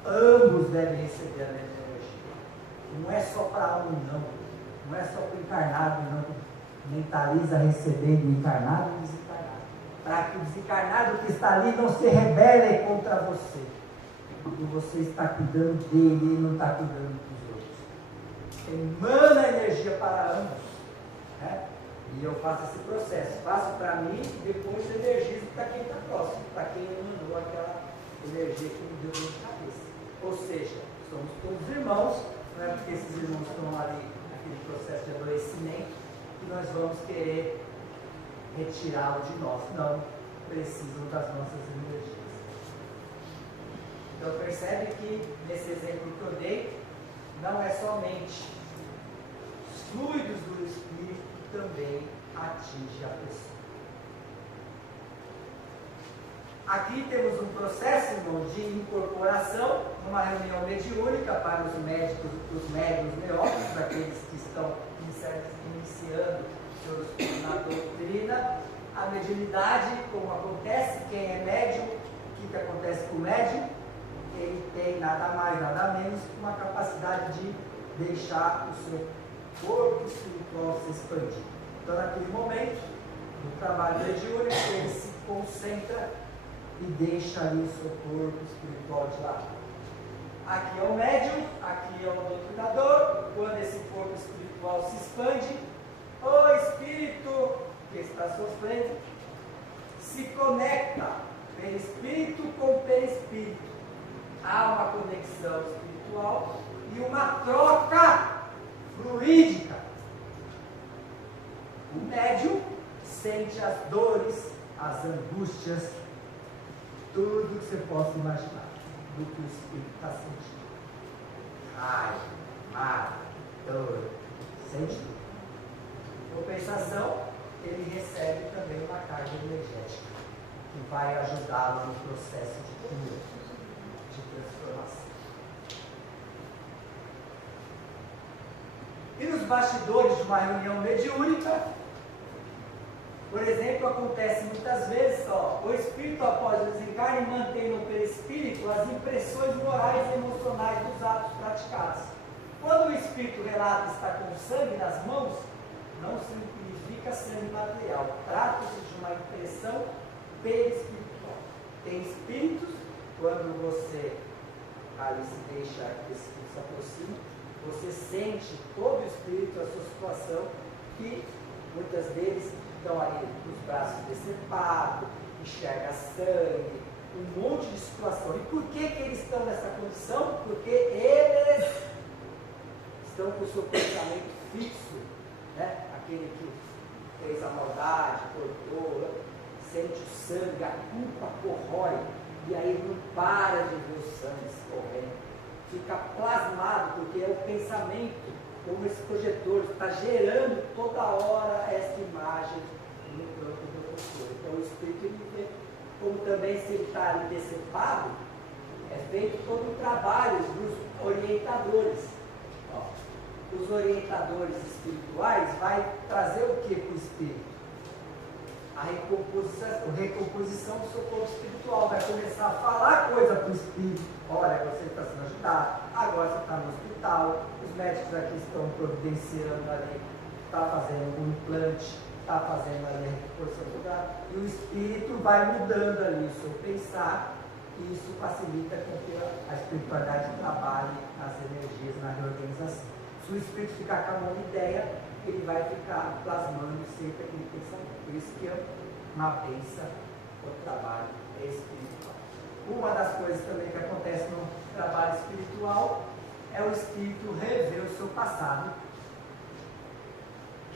Ambos devem receber a mesma energia. Não é só para um, não. Não é só para o encarnado, não. Mentaliza recebendo o encarnado e o desencarnado. Para que o desencarnado que está ali não se rebele contra você. Porque você está cuidando dele e ele não está cuidando dos outros. Emana energia para ambos. Né? E eu faço esse processo. Faço para mim e depois energizo para quem está próximo. Para quem emanou aquela energia que me deu dor de cabeça. Ou seja, somos todos irmãos. Não é porque esses irmãos estão ali naquele processo de adoecimento que nós vamos querer retirá-lo de nós. Não, precisam das nossas energias. Então percebe que nesse exemplo que eu dei, não é somente os fluidos do Espírito que também atinge a pessoa. Aqui temos um processo, irmão, de incorporação, numa reunião mediúnica para os médicos, os médiuns neófitos, aqueles que estão iniciando seus estudos na doutrina. A mediunidade, como acontece, quem é médium, o que acontece com o médium? Ele tem nada mais, nada menos que uma capacidade de deixar o seu corpo espiritual se expandir. Então, naquele momento, no trabalho mediúnico, ele se concentra e deixa ali o seu corpo espiritual de lado. Aqui é o médium, aqui é o doutrinador. Quando esse corpo espiritual se expande, o espírito que está sofrendo se conecta perispírito com perispírito. Há uma conexão espiritual e uma troca fluídica. O médium sente as dores, as angústias, tudo que você possa imaginar do que o espírito está sentindo. Raiva, mágoa, dor, sente tudo. Compensação, ele recebe também uma carga energética que vai ajudá-lo no processo de cura, de transformação. E nos bastidores de uma reunião mediúnica, por exemplo, acontece muitas vezes, o espírito após o desencarne mantém no perispírito as impressões morais e emocionais dos atos praticados. Quando o espírito relata estar com sangue nas mãos, não significa sangue material. Trata-se de uma impressão perispiritual. Tem espíritos, quando você ali se deixa que esse espírito se aproxime, você sente todo o espírito, a sua situação, que muitas deles estão ali com os braços decepados, enxerga sangue, um monte de situação. E por que eles estão nessa condição? Porque eles estão com o seu pensamento fixo, né? Aquele que fez a maldade, cortou, sente o sangue, a culpa corrói, e aí ele não para de ver o sangue escorrendo. Fica plasmado, porque é o pensamento, como esse projetor, está gerando toda hora essa imagem no campo do professor. Então o espírito ele vê, como também se ele está ali decepado, é feito todo o trabalho dos orientadores. Os orientadores espirituais vai trazer o que para o espírito? A recomposição do seu corpo espiritual. Vai começar a falar coisa para o espírito. Olha, você está sendo ajudado, agora você está no hospital, os médicos aqui estão providenciando ali, está fazendo um implante, está fazendo ali a reposição do lugar, e o espírito vai mudando ali o seu pensar, e isso facilita com que a espiritualidade trabalhe nas energias, na reorganização. Se o espírito ficar com a mão de ideia, ele vai ficar plasmando sempre aquele pensamento. Por isso que é uma bênção o trabalho espiritual. Uma das coisas também que acontece no trabalho espiritual é o espírito rever o seu passado.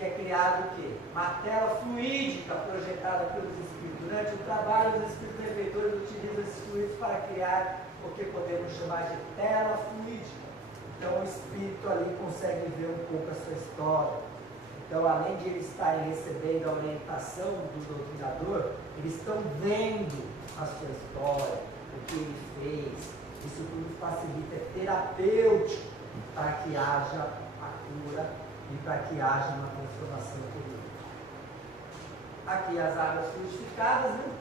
que é criado o quê? Uma tela fluídica projetada pelos espíritos. Durante o trabalho, os espíritos benfeitores utilizam esses fluidos para criar o que podemos chamar de tela fluídica. Então o espírito ali consegue ver um pouco a sua história. Então, além de eles estarem recebendo a orientação do doutrinador, eles estão vendo a sua história, o que ele fez. Isso tudo facilita, é terapêutico para que haja a cura e para que haja uma transformação interior. Aqui as águas fluidificadas, né?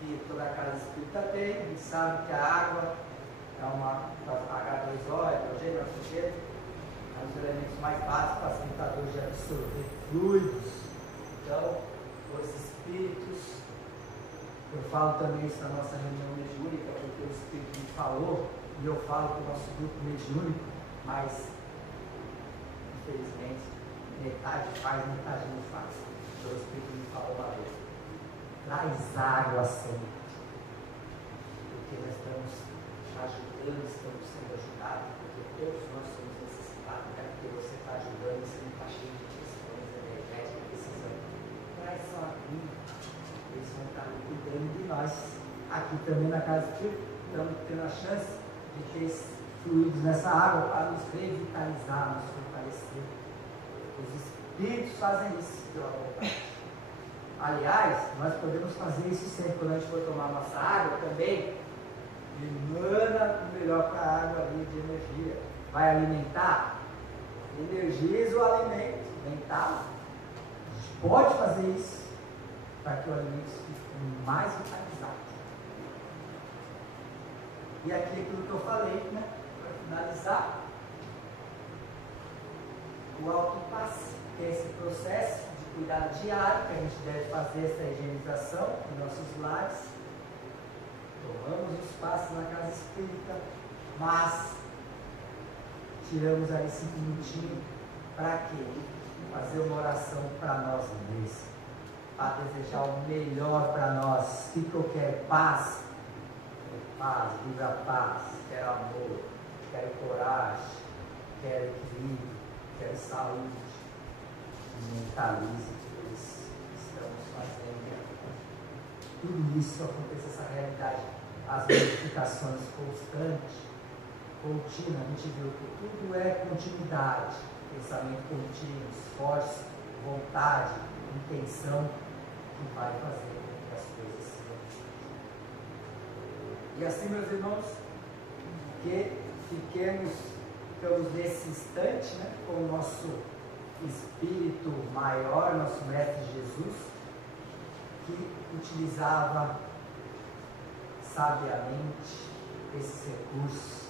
Que toda a casa espírita tem. A gente sabe que a água é uma H2O, hidrogênio, oxigênio, é um dos elementos mais básicos, facilitadores de absorver fluidos. Então, os espíritos, eu falo também isso na nossa reunião mediúnica, porque o espírito me falou, e eu falo para o nosso grupo mediúnico, mas, infelizmente, metade faz, metade não faz. Então, o espírito me falou uma vez: traz água sempre, porque nós estamos ajudando, estamos sendo ajudados, porque todos nós somos necessitados, né? Porque você está ajudando, você não está cheio de questões energéticas, precisando. Traz só aqui, eles vão estar cuidando de nós. Aqui também na casa espírita, estamos tendo a chance de ter esses fluidos nessa água para nos revitalizar, nos fortalecer. Os espíritos fazem isso pela vontade. Aliás, nós podemos fazer isso sempre. Quando a gente for tomar nossa água também, emana o melhor para a água ali de energia. Vai alimentar? Energiza o alimento mental. A gente pode fazer isso para que o alimento fique mais vitalizado. E aqui aquilo que eu falei, né? Para finalizar, o autopasse, que é esse processo de cuidado diário que a gente deve fazer essa higienização em nossos lares. Tomamos os passos na casa espírita, mas tiramos aí 5 minutinhos para quê? Fazer uma oração para nós mesmos, para desejar o melhor para nós. O que eu quero? Paz. Paz, viva a paz. Quero amor, quero coragem, quero equilíbrio, quero saúde. Mentalize tudo isso que estamos fazendo. Tudo isso acontece, essa realidade, as modificações constantes, contínua, a gente viu que tudo é continuidade, pensamento contínuo, esforço, vontade, intenção, que vai fazer com que as coisas se manifestem. E assim, meus irmãos, que ficamos nesse instante, né, com o nosso Espírito maior, nosso Mestre Jesus, que utilizava sabiamente esses recursos,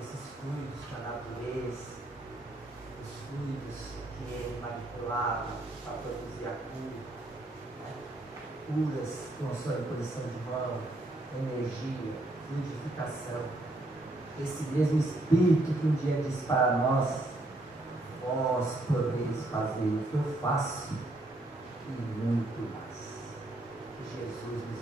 esses fluidos da natureza, os fluidos que ele manipulava para produzir a cura, né? Curas com sua imposição de mão, energia, fluidificação. Esse mesmo Espírito que um dia disse para nós: vós podeis fazer o que eu faço e muito mais. Que Jesus nos